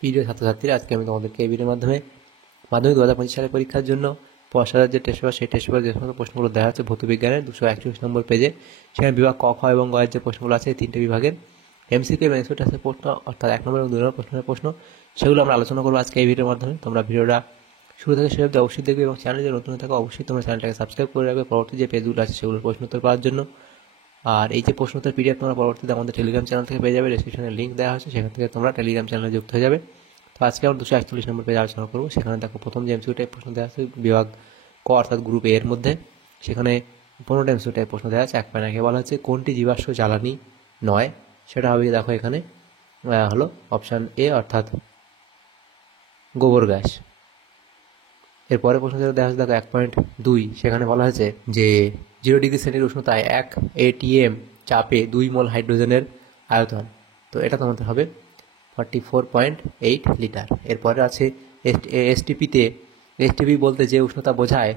প্রিয় ছাত্রছাত্রীরা, আজকে আমি তোমাদেরকে এই ভিডিওর মাধ্যমে মাধ্যমিক 2025 সালের পরীক্ষার জন্য পড়াশোনার যে টেস্ট পেপার, সেই টেস্ট পেপার যে সমস্ত প্রশ্নগুলো দেওয়া হচ্ছে ভৌত বিজ্ঞানের 241 নম্বর পেজে, সেখানে বিভাগ ক, খ এবং গ এর যে প্রশ্নগুলো আছে এই তিনটে বিভাগের এমসিকিউ এবং এমসিকিউ টেস্টের প্রশ্ন, অর্থাৎ 1 নম্বর এবং 2 নম্বর প্রশ্নের প্রশ্ন, সেগুলো আমরা আলোচনা করবো আজকে এই ভিডিওর মাধ্যমে। তোমরা ভিডিওটা শুরু থেকে শেষ অবধি অবশ্যই দেখবে এবং চ্যানেলে যে নতুন থাকো অবশ্যই তোমরা চ্যানেলটাকে সাবস্ক্রাইব করে রাখবে পরবর্তী যে পেজগুলো আছে সেগুলোর প্রশ্ন উত্তর পাওয়ার জন্য। আর এই যে প্রশ্ন উত্তর পিডিএফ তোমরা পরবর্তীতে আমাদের টেলিগ্রাম চ্যানেল থেকে পেয়ে যাবে, ডেসক্রিপশনে লিঙ্ক দেওয়া হয়েছে, সেখান থেকে তোমরা টেলিগ্রাম চ্যানেলে যুক্ত হয়ে যাবে। তো আজকে আমরা 241 নম্বর পেজে আলোচনা করবো। সেখানে দেখো প্রথম যে এমসিকিউ টাইপ প্রশ্ন দেওয়া আছে বিভাগ ক অর্থাৎ গ্রুপ এর মধ্যে, সেখানে 15টা এমসিকিউ টাইপ প্রশ্ন দেওয়া আছে। 1.1 বলা হচ্ছে কোনটি জীবাশ্ম জ্বালানি নয়, সেটা হবে দেখো এখানে হলো অপশান এ অর্থাৎ গোবর গ্যাস। এরপরে প্রশ্ন যেটা দেখা হচ্ছে দেখো 1.2, সেখানে বলা হয়েছে যে 0 ডিগ্রি সেন্টিগ্রেড উষ্ণতায় 1 ATM চাপে 2 মোল হাইড্রোজেনের আয়তন, তো এটা তোমাদের হবে 44.8 লিটার। এরপরে আছে এসটিপিতে, এসটিপি বলতে যে উষ্ণতা বোঝায়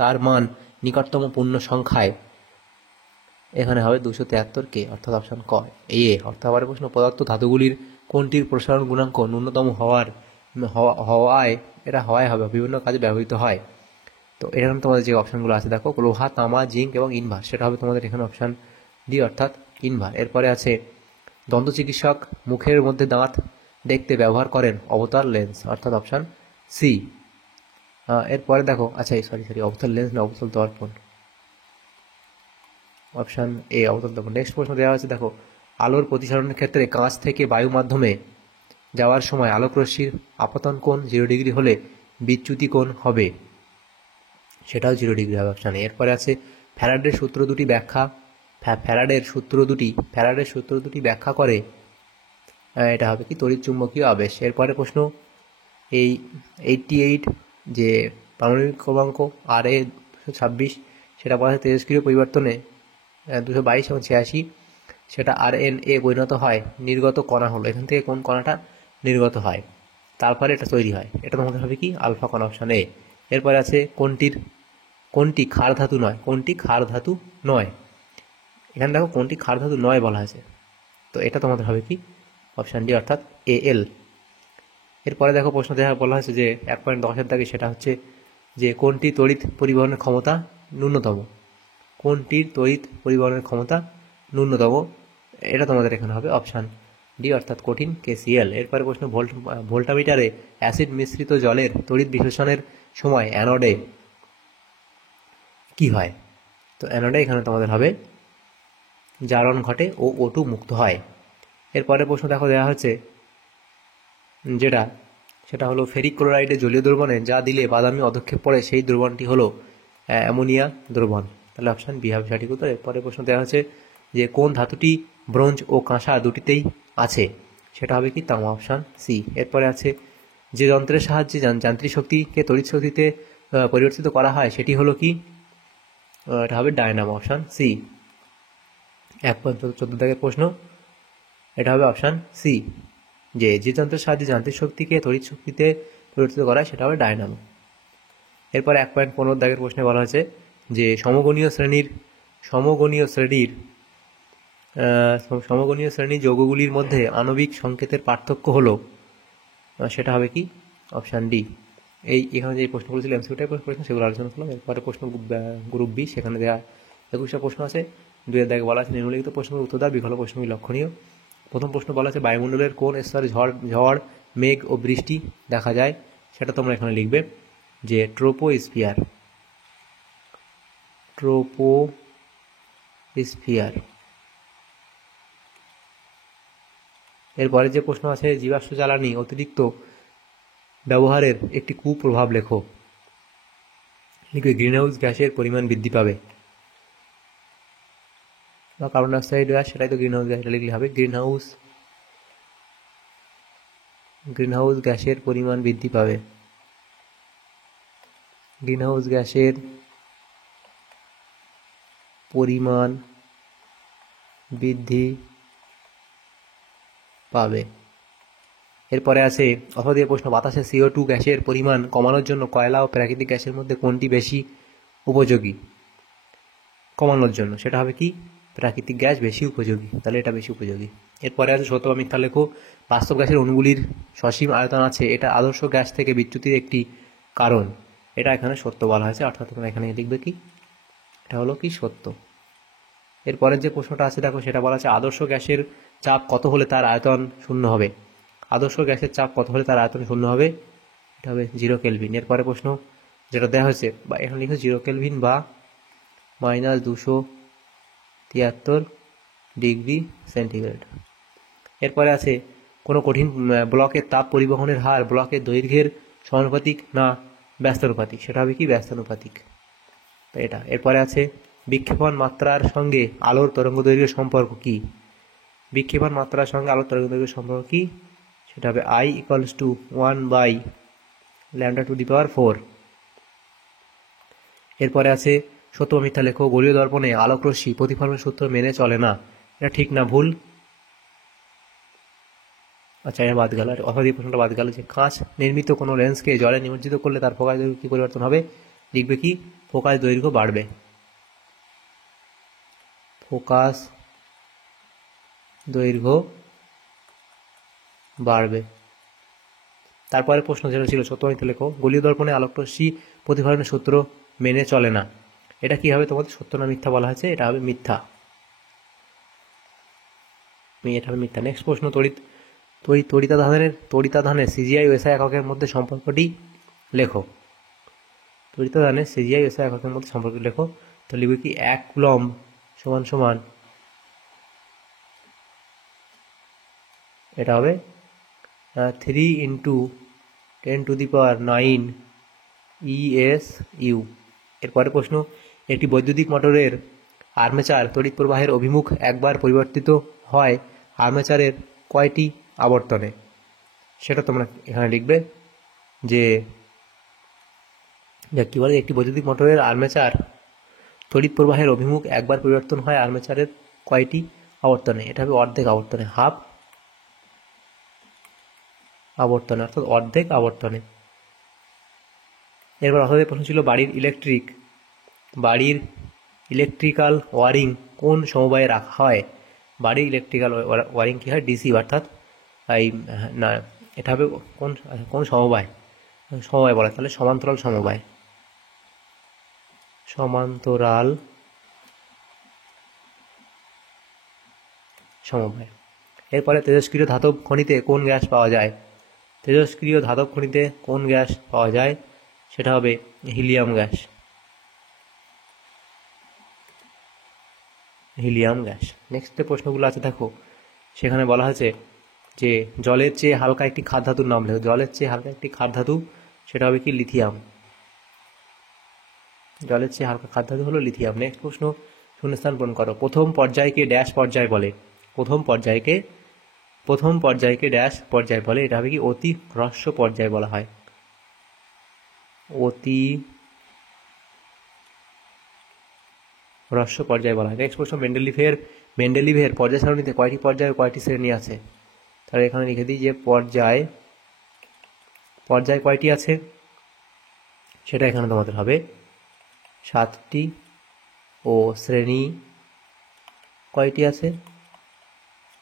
তার মান নিকটতম পূর্ণ সংখ্যায়, এখানে হবে 273 কে অর্থাৎ অপশন ক এ। অর্থাৎ আবার প্রশ্ন পদার্থ ধাতুগুলির কোনটির প্রসারণ গুণাঙ্ক ন্যূনতম হওয়ায় এটা হওয়ায় হবে বিভিন্ন কাজে ব্যবহৃত হয়। তো এখানে তোমাদের যে অপশানগুলো আছে দেখো লোহা, তামা, জিঙ্ক এবং ইনভার, সেটা হবে তোমাদের এখানে অপশান ডি অর্থাৎ ইনভার। এরপরে আছে দন্ত চিকিৎসক মুখের মধ্যে দাঁত দেখতে ব্যবহার করেন অবতার লেন্স অর্থাৎ অপশান সি। এরপরে দেখো আচ্ছা সরি অবতার লেন্স না অবতার দর্পণ, অপশান এ অবতার দর্পণ। নেক্সট প্রশ্ন দেওয়া আছে দেখো আলোর প্রতিসরণের ক্ষেত্রে কাঁচ থেকে বায়ু মাধ্যমে যাওয়ার সময় আলোকরশ্মির আপতন কোণ 0 ডিগ্রি হলে বিচ্যুতি কোণ হবে, সেটাও 0 ডিগ্রি হবে অপশান এ। এরপরে আছে ফ্যারাডের সূত্র দুটি ব্যাখ্যা করে, এটা হবে কি তড়িৎ চুম্বকীয় আবেশ। এরপরে প্রশ্ন এই 88 যে পারমাণবিক ক্রমাঙ্ক RA 226, সেটা বলা হয় তেজস্ক্রিয় পরিবর্তনে 222 এবং 86 সেটা RNA পরিণত হয় নির্গত কণা হলো, এখান থেকে কোন কণাটা নির্গত হয় তারপরে এটা তৈরি হয়, এটা তোমাদের হবে কি আলফা কণা অপশান এ। এরপরে আছে কোনটি ক্ষার ধাতু নয়, এখানে দেখো কোনটি ক্ষার ধাতু নয় বলা হয়েছে, তো এটা তোমাদের হবে কি অপশান ডি অর্থাৎ AL। এরপরে দেখো প্রশ্ন বলা হয়েছে যে 1.10 দাগে, সেটা হচ্ছে যে কোনটির তড়িৎ পরিবহনের ক্ষমতা ন্যূনতম, এটা তোমাদের এখানে হবে অপশান ডি অর্থাৎ কঠিন KCl। এরপরে প্রশ্ন ভোল্টামিটারে অ্যাসিড মিশ্রিত জলের তড়িৎ বিশ্লেষণের সময় অ্যানোডে কি হয়, তো অ্যানোডে এখানে তোমাদের হবে জারণ ঘটে ও O2 মুক্ত হয়। এরপরে প্রশ্ন দেখো দেওয়া হচ্ছে সেটা হলো ফেরিক ক্লোরাইডে জলীয় দ্রবণে যা দিলে বাদামি অধক্ষেপ পড়ে সেই দ্রবণটি হলো অ্যামোনিয়া দ্রবণ, তাহলে অপশান বি হবে সঠিক উত্তর। এরপরে প্রশ্ন দেওয়া হচ্ছে যে কোন ধাতুটি ব্রোঞ্জ ও কাঁসা দুটিতেই আছে, সেটা হবে কি তামা অপশান সি। এরপরে আছে যে যন্ত্রের সাহায্যে যান্ত্রিক শক্তিকে তড়িৎ শক্তিতে পরিবর্তিত করা হয় সেটি হলো কি, এটা হবে ডায়নামো অপশান সি। 1.14 দাগের প্রশ্ন, এটা হবে অপশান সি, যে যন্ত্রের সাহায্যে যান্ত্রিক শক্তিকে তড়িৎ শক্তিতে পরিবর্তিত করা হয় সেটা হবে ডায়নামো। এরপর 1.15 দাগের প্রশ্নে বলা হয়েছে যে সমগণীয় শ্রেণীর যৌগগুলির মধ্যে আণবিক সংকেতের পার্থক্য হলো, সেটা হবে কি অপশান ডি। এখানে যে প্রশ্নগুলো ছিল এমসিকিউ টাইপের প্রশ্ন সেগুলো আলোচনা করলাম। এরপরে প্রশ্ন গ্রুপ বি, সেখানে দেওয়া 21টা প্রশ্ন আছে। 2 দাগে বলা আছে নিম্নলিখিত প্রশ্নের উত্তর দাও, বিকল্প প্রশ্নগুলি লক্ষণীয়। প্রথম প্রশ্ন বলা আছে বায়ুমণ্ডলের কোন স্তরে ঝড় মেঘ ও বৃষ্টি দেখা যায়, সেটা তোমরা এখানে লিখবে যে ট্রোপোস্ফিয়ার। এরপরে যে প্রশ্ন আছে জীবাশ্ম জ্বালানি অতিরিক্ত ব্যবহারের একটি কুপ্রভাব লেখো, লিখবে গ্রিনহাউস গ্যাসের পরিমাণ বৃদ্ধি পাবে, বা কার্বন ডাইঅক্সাইড গ্যাস, সেটাই তো গ্রিনহাউস গ্যাস, এটা লিখলে হবে গ্রিনহাউস গ্যাসের পরিমাণ বৃদ্ধি পাবে, গ্রিনহাউস গ্যাসের পরিমাণ বৃদ্ধি পাবে। এরপরে আছে অথবা দিয়ে প্রশ্ন বাতাসে CO2 গ্যাসের পরিমাণ কমানোর জন্য কয়লা ও প্রাকৃতিক গ্যাসের মধ্যে কোনটি বেশি উপযোগী কমানোর জন্য, সেটা হবে কি প্রাকৃতিক গ্যাস বেশি উপযোগী, তাহলে এটা বেশি উপযোগী। এরপরে আছে সত্য বা মিথ্যা লেখো। বাস্তব গ্যাসের অণুগুলির সসীম আয়তন আছে, এটা আদর্শ গ্যাস থেকে বিচ্যুতির একটি কারণ। এটা এখানে সত্য বলা হয়েছে, অর্থাৎ তোমরা এখানে লিখবে কি, এটা হলো কি সত্য। এরপরের যে প্রশ্নটা আছে দেখো, সেটা বলা আছে আদর্শ গ্যাসের চাপ কত হলে তার আয়তন শূন্য হবে। আদর্শ গ্যাসের চাপ কত হলে তার আয়তন শূন্য হবে, এটা হবে 0 কেলভিন। এরপরে প্রশ্ন যেটা দেওয়া হয়েছে, বা এখানে লিখো 0 কেলভিন বা -273 ডিগ্রি সেন্টিগ্রেড। এরপরে আছে কোনো কঠিন ব্লকের তাপ পরিবহনের হার ব্লকের দৈর্ঘ্যের সমানুপাতিক না ব্যস্তানুপাতিক, সেটা হবে কি ব্যস্তানুপাতিক। এটা এরপরে আছে বিক্ষেপণ মাত্রার সঙ্গে আলোর তরঙ্গ দৈর্ঘ্যের সম্পর্ক কি। বিক্ষেপণ মাত্রার সঙ্গে আলোর তরঙ্গ দৈর্ঘ্যের সম্পর্ক কি, সেটা হবে I = 1/λ⁴। এরপরে আছে সত্য বা মিথ্যা লেখো। গোলীয় দর্পণে আলোকরশ্মি প্রতিফলনের সূত্র মেনে চলে না, এটা ঠিক না ভুল। আচ্ছা, এটা বাদ গেল, অর্থাৎ এই প্রশ্নটা বাদ গেল যে কাঁচ নির্মিত কোনো লেন্সকে জলে নিমজ্জিত করলে তার ফোকাস দৈর্ঘ্য কি পরিবর্তন হবে, লিখবে কি ফোকাস দৈর্ঘ্য বাড়বে। ফোকাস দৈর্ঘ্য বাড়বে। তারপরে প্রশ্ন যেটা ছিল সত্য বা মিথ্যা লেখো। গোলীয় দর্পণে আলোকরশ্মি প্রতিফলনের সূত্র মেনে চলে না, এটা কি হবে তোমাদের সত্য না মিথ্যা বলা হয়েছে, এটা হবে মিথ্যা। এটা হবে মিথ্যা। নেক্সট প্রশ্ন তড়িতাধানের সিজিআই ও এসআই এককের মধ্যে সম্পর্কটি লেখো। তড়িতাধানের সিজিআই ও এসআই এককের মধ্যে সম্পর্কটি লেখো। তো লিখবে কি 1 কুলম্ব সমান সমান, এটা হবে 3 × 10⁹ ESU। এরপরে প্রশ্ন একটি বৈদ্যুতিক মোটরের আর্মেচার তড়িৎ প্রবাহের অভিমুখ একবার পরিবর্তিত হয় আর্মেচারের কয়টি আবর্তনে, সেটা তোমরা এখানে লিখবে যে কী বলে একটি বৈদ্যুতিক মোটরের আর্মেচার তড়িৎ প্রবাহের অভিমুখ একবার পরিবর্তন হয় আর্মেচারের কয়টি আবর্তনে, এটা হবে অর্ধেক আবর্তনে, হাফ আবর্তনে, অর্থাৎ অর্ধেক আবর্তনে। এরপর অর্থাৎ প্রশ্ন ছিল বাড়ির ইলেকট্রিক্যাল ওয়ারিং কোন সমবায়ে রাখা হয়। বাড়ির ইলেকট্রিক্যাল ওয়ারিং কী হয়, ডিসি, অর্থাৎ এই না এটা হবে কোন সমবায় বলে, তাহলে সমান্তরাল সমবায়। এরপরে তেজস্ক্রিয় ধাতব খনিতে কোন গ্যাস পাওয়া যায়। তেজস্ক্রিয় ধাতব খনিতে কোন গ্যাস পাওয়া যায়, সেটা হবে হিলিয়াম গ্যাস। নেক্সট যে প্রশ্নগুলো আছে দেখো, সেখানে বলা হয়েছে যে জলের চেয়ে হালকা একটি ক্ষার ধাতুর নাম লেখো। জলের চেয়ে হালকা একটি ক্ষার ধাতু, সেটা হবে কি লিথিয়াম। জলের চেয়ে হালকা ক্ষার ধাতু হলো লিথিয়াম। নেক্সট প্রশ্ন শূন্যস্থান পূরণ করো। প্রথম পর্যায়কে ড্যাশ পর্যায় বলে। প্রথম পর্যায়কে ড্যাশ পর্যায় বলে, এটা হবে কি অতি হ্রস্ব পর্যায় বলা হয়, অতি হ্রস্ব পর্যায় বলা হয়। নেক্সট প্রশ্ন মেন্ডেলিভের পর্যায় সারণীতে কয়টি পর্যায় ও কয়টি শ্রেণী আছে। তাহলে এখানে লিখে দিই যে পর্যায় কয়টি আছে, সেটা এখানে তোমাদের হবে 7টি, ও শ্রেণী কয়টি আছে,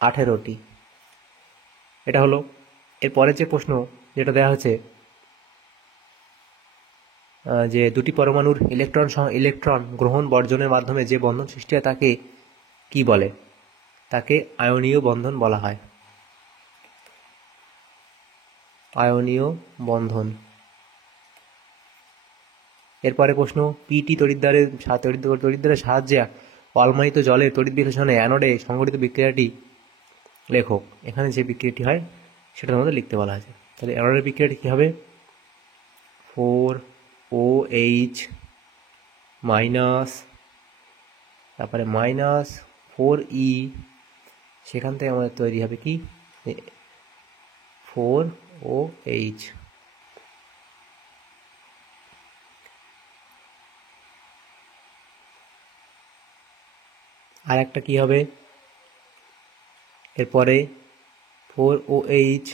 18টি। এটা হলো। এরপরের যে প্রশ্ন যেটা দেওয়া হচ্ছে যে দুটি পরমাণুর ইলেকট্রন গ্রহণ বর্জনের মাধ্যমে যে বন্ধন সৃষ্টি হয় তাকে কি বলে, তাকে আয়নীয় বন্ধন বলা হয়, আয়নীয় বন্ধন। এরপরে প্রশ্ন পিটি তড়িৎদ্বারের সাহায্যে অলমায়িত জলের তড়িৎ বিশ্লেষণে অ্যানোডে সংঘটিত বিক্রিয়াটি লেখো। এখানে যে বিক্রিয়াটি হয় সেটা আমাদের লিখতে বলা আছে। তাহলে অ্যানোডের বিক্রিয়াটি কী হবে, 4OH মাইনাস, তারপরে -4E, সেখান থেকে আমাদের তৈরি হবে কি 4OH। আর একটা কি হবে, এরপরে 4OH,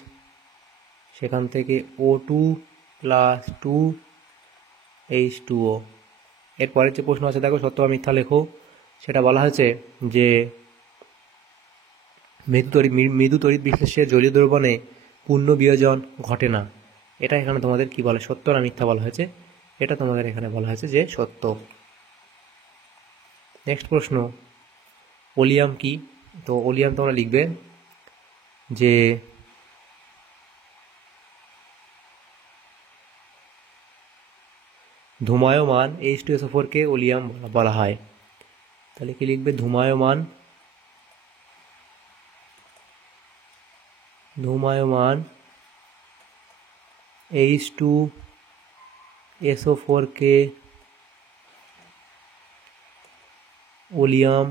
সেখান থেকে O2 + 2H2O। এরপরের যে প্রশ্ন আছে দেখো, সত্য বা মিথ্যা লেখো। সেটা বলা হয়েছে যে মৃদু তড়িৎ বিশ্লেষে জলীয় দ্রবণে পূর্ণ বিয়োজন ঘটে না। এটা এখানে তোমাদের কি বলে, সত্য না মিথ্যা বলা হয়েছে? এটা তোমাদের এখানে বলা হয়েছে যে সত্য। নেক্সট প্রশ্ন, ওলিয়াম কি? তো ওলিয়াম তোমরা লিখবে যে ধূমায়মান H2SO4 কে ওলিয়াম বলা হয়। তাহলে কি লিখবে? ধূমায়মান H2SO4 কে ওলিয়াম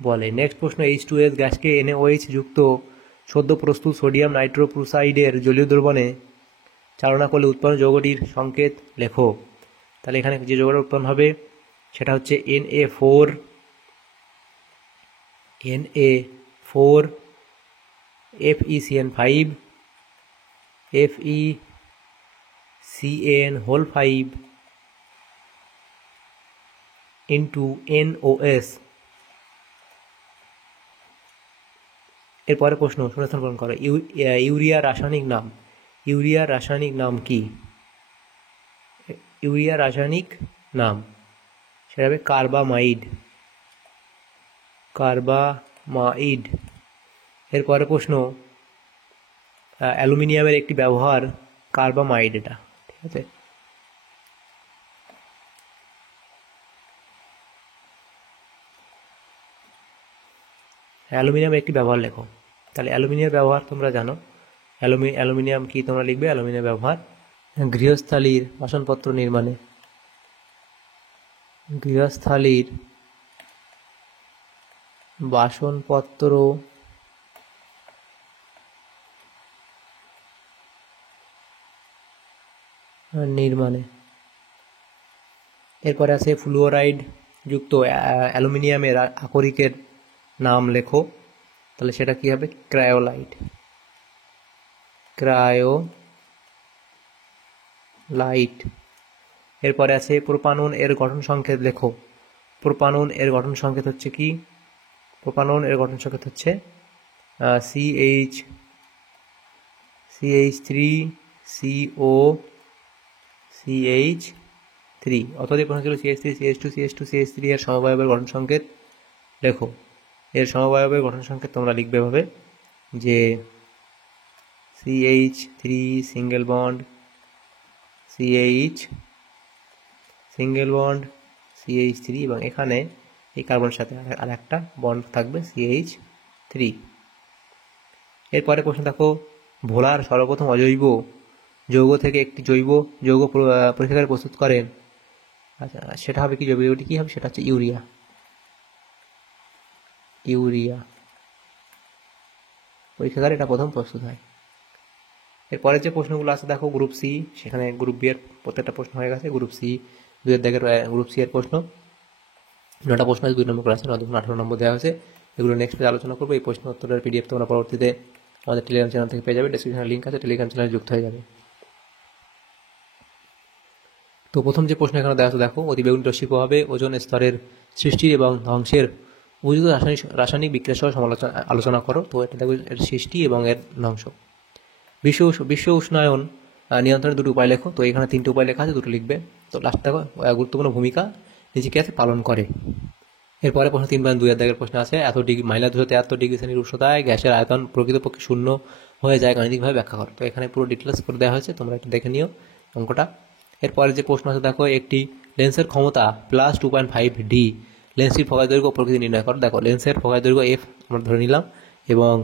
বলে। নেক্সট প্রশ্ন, H2S গ্যাসকে NaOH যুক্ত সদ্য প্রস্তুত সোডিয়াম নাইট্রোক্লোরাইডের জলীয় দ্রবণে চালনা করলে উৎপন্ন যৌগটির সংকেত লেখো। তাহলে এখানে যে যৌগটা উৎপন্ন হবে সেটা হচ্ছে Na4 FeCN5 FeCN5 into NOS। এরপরে প্রশ্ন, শূন্যস্থান পূরণ করো। ইউরিয়া রাসায়নিক নাম। ইউরিয়ার রাসায়নিক নাম কি? ইউরিয়ার রাসায়নিক নাম সেটা হবে কার্বামাইড। এরপরে প্রশ্ন, অ্যালুমিনিয়ামের একটি ব্যবহার কার্বামাইড, এটা ঠিক আছে। অ্যালুমিনিয়ামের একটি ব্যবহার লেখো। তাহলে অ্যালুমিনিয়াম ব্যবহার তোমরা জানো। অ্যালুমিনিয়াম কি তোমরা লিখবে? অ্যালুমিনিয়াম ব্যবহার গৃহস্থালির বাসনপত্র নির্মাণে। গৃহস্থালির বাসনপত্র নির্মাণে। এরপরে আছে ফ্লুওরাইড যুক্ত অ্যালুমিনিয়ামের আকরিকের নাম লেখো। তাহলে সেটা কি হবে? ক্রায়োলাইট। এরপরে আছে প্রোপানন এর গঠন সংকেত লেখো। প্রোপানন এর গঠন সংকেত হচ্ছে কি? প্রোপানন এর গঠন সংকেত হচ্ছে CH3COCH3। অতএব প্রশ্ন ছিল CH3CH2CH2CH3 এর সমবায়বের গঠন সংকেত লেখো। এর সমবায়বের গঠন সংকেত তোমরা লিখবে ভাবে যে CH3 সিঙ্গেল বন্ড CH3 এবং এখানে এই কার্বনের সাথে আর একটা বন্ড থাকবে CH3। এরপরে প্রশ্ন দেখো, ভোলার সর্বপ্রথম অজৈব যৌগ থেকে একটি জৈব যৌগ পরীক্ষাগারে প্রস্তুত করেন। আচ্ছা, সেটা হবে কি? জৈব যৌগটি কি হবে? সেটা হচ্ছে ইউরিয়া। পরীক্ষাগারে এটা প্রথম প্রস্তুত হয়। এরপরে যে প্রশ্নগুলো আছে দেখো, গ্রুপ সি, সেখানে গ্রুপ বি এর প্রত্যেকটা প্রশ্ন হয়ে গেছে। গ্রুপ সি 2 দাগের গ্রুপ সি এর প্রশ্ন 9টা প্রশ্ন আছে, 2 নম্বর করে আছে, 18 নম্বর দেওয়া হয়েছে। এগুলো নেক্সট পেজে আলোচনা করবো। এই প্রশ্ন উত্তরের PDF তোমরা পরবর্তীতে আমাদের টেলিগ্রাম চ্যানেল থেকে পেয়ে যাবে। ডেসক্রিপশনে লিঙ্ক আছে, টেলিগ্রাম চ্যানেলে যুক্ত হয়ে যাবে। তো প্রথম যে প্রশ্ন এখানে দেওয়া আছে দেখো, অতিবেগুনি রশ্মির প্রভাবে ওজোন স্তরের সৃষ্টি এবং ধ্বংসের উপযুক্ত রাসায়নিক বিক্রিয়া সহ আলোচনা করো। তো এটা দেখো, এর সৃষ্টি এবং এর ধ্বংস। বিশ্ব উষ্ণায়ন নিয়ন্ত্রণের 2টি উপায় লেখো। তো এখানে 3টে উপায় লেখা আছে, 2টো লিখবে। তো লাস্ট দেখো, গুরুত্বপূর্ণ ভূমিকা নিজেকে পালন করে। এরপরে প্রশ্ন 3.2 দাগের প্রশ্ন আছে, -273 ডিগ্রি সেন্টিগ্রেড উষ্ণতায় গ্যাসের আয়তন প্রকৃতপক্ষে শূন্য হয়ে যায়, গাণিতিকভাবে ব্যাখ্যা করো। তো এখানে পুরো ডিটেলস করে দেওয়া হয়েছে, তোমরা একটু দেখে নিও অঙ্কটা। এরপরে যে প্রশ্ন আছে দেখো, একটি লেন্সের ক্ষমতা +2.5D, লেন্সটির ফোকাস দৈর্ঘ্য প্রকৃতি নির্ণয় করো। দেখো, লেন্সের ফোকাস দৈর্ঘ্য F আমরা ধরে নিলাম এবং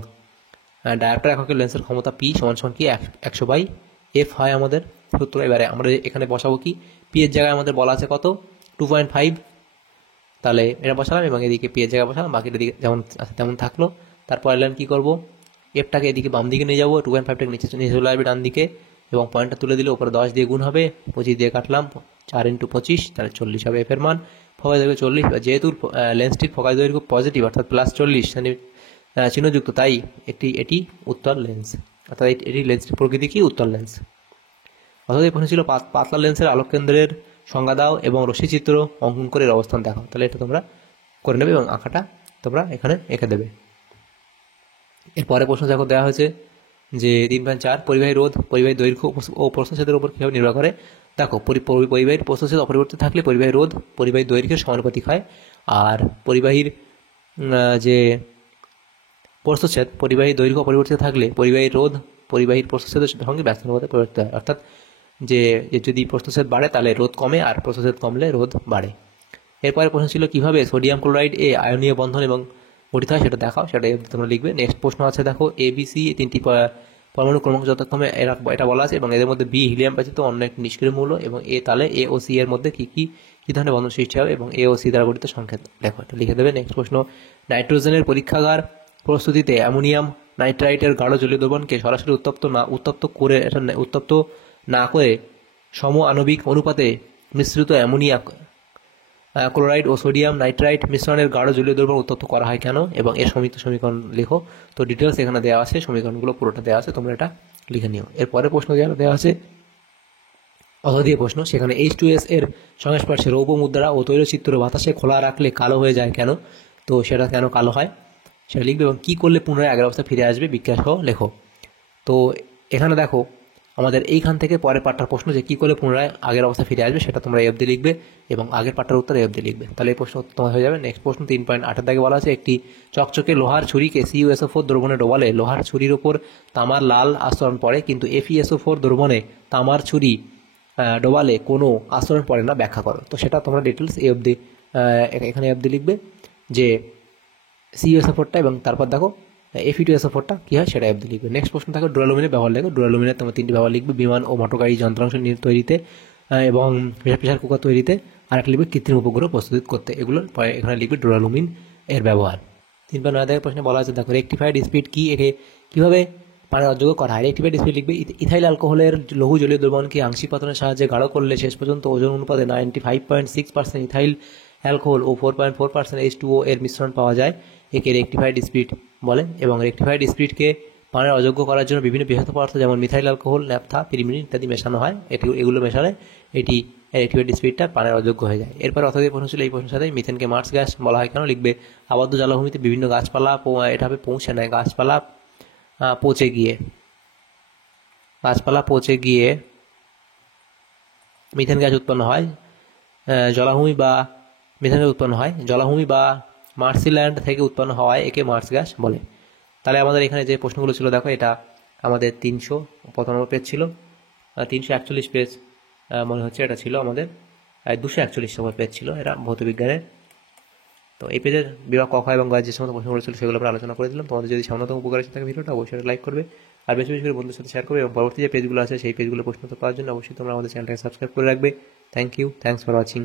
ডায়াপ্টার এককের লেন্সের ক্ষমতা P সমান কি 100/F হয় আমাদের সূত্র। এবারে আমরা এখানে বসাবো কি? P এর জায়গায় আমাদের বলা আছে কত? 2.5। তাহলে এটা বসালাম এবং এদিকে P এর জায়গায় বসালাম, বাকিটা দিকে যেমন আছে তেমন থাকলো। তারপর এলাম কি করব? Fটাকে এদিকে বাম দিকে নিয়ে যাবো, 2.5টাকে নিচে চলে আসবে ডান দিকে এবং পয়েন্টটা তুলে দিলে উপরে 10 দিয়ে গুণ হবে, 25 দিয়ে কাটলাম, 4 × 25, তাহলে 40 হবে F এর মান। ফোকাস দৈর্ঘ্য 40। যেহেতু লেন্সটির ফোকাস দৈর্ঘ্য পজিটিভ অর্থাৎ +40 চিহ্নযুক্ত, তাই এটি উত্তল লেন্স, অর্থাৎ এটি লেন্সটির প্রকৃতি কি? উত্তল লেন্স। অর্থাৎ এই প্রশ্ন ছিল পাতলা লেন্সের আলোককেন্দ্রের সংজ্ঞা দাও এবং রশ্মিচিত্র অঙ্কন করে এর অবস্থান দেখাও। তাহলে এটা তোমরা করে নেবে এবং আঁকাটা তোমরা এখানে এঁকে দেবে। এরপরে প্রশ্ন দেখো দেওয়া হয়েছে যে 3.4 পরিবাহী রোধ পরিবাহী দৈর্ঘ্য ও প্রস্থচ্ছেদের উপর কীভাবে নির্ভর করে। দেখো পরিবাহীর প্রস্থচ্ছেদ অপরিবর্তিত থাকলে পরিবাহী রোধ পরিবাহী দৈর্ঘ্যের সমানুপাতিক হয়, আর পরিবাহীর যে প্রস্থচ্ছেদ পরিবাহী দৈর্ঘ্য অপরিবর্তিত থাকলে পরিবাহীর রোধ পরিবাহীর প্রস্থচ্ছেদের সঙ্গে ব্যস্ত অনুপাতে পরিবর্তিত হয়। অর্থাৎ যে যদি প্রস্থচ্ছেদ বাড়ে তাহলে রোধ কমে, আর প্রস্থচ্ছেদ কমলে রোধ বাড়ে। এরপরে প্রশ্ন ছিল কিভাবে সোডিয়াম ক্লোরাইড এ আয়নীয় বন্ধন এবং গঠিত হয় সেটা দেখাও, সেটা তোমরা লিখবে। নেক্সট প্রশ্ন আছে দেখো ABC তিনটি পরমাণু ক্রমাঙ্ক যথাক্রমে এটা বলা আছে এবং এদের মধ্যে বি হিলিয়াম ব্যতীত অন্য একটি নিষ্ক্রিয় মূল্য এবং এ তাহলে এ ও সি এর মধ্যে কী ধরনের বন্ধন সৃষ্টি হবে এবং এ ও সি দ্বারা গঠিত সংকেত দেখো, এটা লিখে দেবে। নেক্সট প্রশ্ন নাইট্রোজেনের পরীক্ষাগার প্রস্তুতিতে অ্যামোনিয়াম নাইট্রাইটের গাঢ় জলীয় দ্রবণকে সরাসরি উত্তপ্ত না করে সম আণবিক অনুপাতে মিশ্রিত অ্যামোনিয়া ক্লোরাইড ও সোডিয়াম নাইট্রাইট মিশ্রণের গাঢ় জলীয় দ্রবণ উত্তপ্ত করা হয় কেন এবং এর সমীকরণ লেখো। তো ডিটেলস এখানে দেওয়া আছে, সমীকরণগুলো পুরোটা দেওয়া আছে, তোমরা এটা লিখে নিও। এরপরে প্রশ্ন দেওয়া আছে অধ্যায় প্রশ্ন, সেখানে H2S এর সংস্পর্শে রৌপ্য মুদ্রা ও তৈলচিত্র বাতাসে খোলা রাখলে কালো হয়ে যায় কেন। তো সেটা কেন কালো হয় সেটা লিখবে এবং কী করলে পুনরায় আগের অবস্থা ফিরে আসবে বিজ্ঞান সহ লেখো। তো এখানে দেখো আমাদের এইখান থেকে পরের পাঠটার প্রশ্ন যে কী করলে পুনরায় আগের অবস্থা ফিরে আসবে সেটা তোমরা এই অবধি লিখবে এবং আগের পাঠটার উত্তর এই অবধি লিখবে। তাহলে এই প্রশ্ন তোমার হয়ে যাবে। নেক্সট প্রশ্ন 3.8 দাগে বলা আছে একটি চকচকে লোহার ছুরিকে CuSO4 দ্রবণে ডোবালে লোহার ছুরির ওপর তামার লাল আস্তরণ পড়ে, কিন্তু FeSO4 দ্রবণে তামার ছুরি ডোবালে কোনো আস্তরণ পড়ে না, ব্যাখ্যা করো। তো সেটা তোমরা ডিটেলস এই অবধি এখানে অবধি লিখবে যে CuSO4টা এবং তারপর দেখো Fe2SO4টা কী হয় সেটা অবধি লিখবে। নেক্সট প্রশ্ন থাকবে ডুরালুমিনের ব্যবহার লেখো। ডুরালুমিনের তোমার 3টি ব্যবহার লিখবে, বিমান ও মোটরগাড়ি যন্ত্রাংশ তৈরিতে এবং প্রেসার কুকার তৈরিতে, আর একটা লিখবে কৃত্রিম উপগ্রহ প্রস্তুত করতে। এগুলো এখানে লিখবে ডুরালুমিন এর ব্যবহার। 3.9 দাগের প্রশ্নে বলা আছে দেখো রেকটিফাইড স্পিড কি, একে কীভাবে পানির অযোগ্য করা হয়। রেকটিফাইড স্পিড লিখবে ইথাইল অ্যালকোহলের লঘু জলীয় দ্রবণকে আংশিক পাতনের সাহায্যে গাঢ় করলে শেষ পর্যন্ত ওজন অনুপাতে 95.6% ইথাইল অ্যালকোহল ও 4.4% H2O এর মিশ্রণ পাওয়া যায়, একে রেকটিফাইড স্পিড বলে। এবং রেকটিফাইড স্পিডকে পানির অযোগ্য করার জন্য বিভিন্ন বিষাক্ত পদার্থ যেমন মিথাইল অ্যালকোহল, ন্যাপথা, পিরিমিডিন ইত্যাদি মেশানো হয়। এগুলো মেশালে এটি রেকটিফাইড স্পিডটা পানির অযোগ্য হয়ে যায়। এরপর অর্থাৎ প্রশ্ন ছিল এই প্রশ্নের সাথে মিথেনকে মার্স গ্যাস বলা হয় কেন লিখবে আবদ্ধ জলাভূমিতে বিভিন্ন গাছপালা এটা হবে পৌঁছে নেয়, গাছপালা পচে গিয়ে মিথেন গ্যাস উৎপন্ন হয়, জলাভূমি বা মিথেন গ্যাস উৎপন্ন হয় জলাভূমি বা মার্সিল্যান্ড থেকে উৎপন্ন হওয়ায় একে মার্স গ্যাস বলে। তাহলে আমাদের এখানে যে প্রশ্নগুলো ছিল দেখো এটা আমাদের 315 পেজ ছিল, 341 পেজ মনে হচ্ছে এটা ছিল আমাদের 241 নম্বর পেজ ছিল এটা ভৌতবিজ্ঞানের। তো এই পেজের বিভাগ ক, খ এবং গ যে সমস্ত প্রশ্নগুলো ছিল সেগুলো আমরা আলোচনা করে দিলাম। তোমাদের যদি সামান্যতম উপকার এসে থাকে ভিডিওটা অবশ্যই লাইক করবে আর বেশি বেশি করে বন্ধুদের সাথে শেয়ার করবে এবং পরবর্তী যে পেজগুলো আছে সেই পেজগুলো প্রশ্ন পাওয়ার জন্য অবশ্যই তোমরা আমাদের চ্যানেলটাকে সাবস্ক্রাইব করে রাখবে। Thank you, thanks for watching.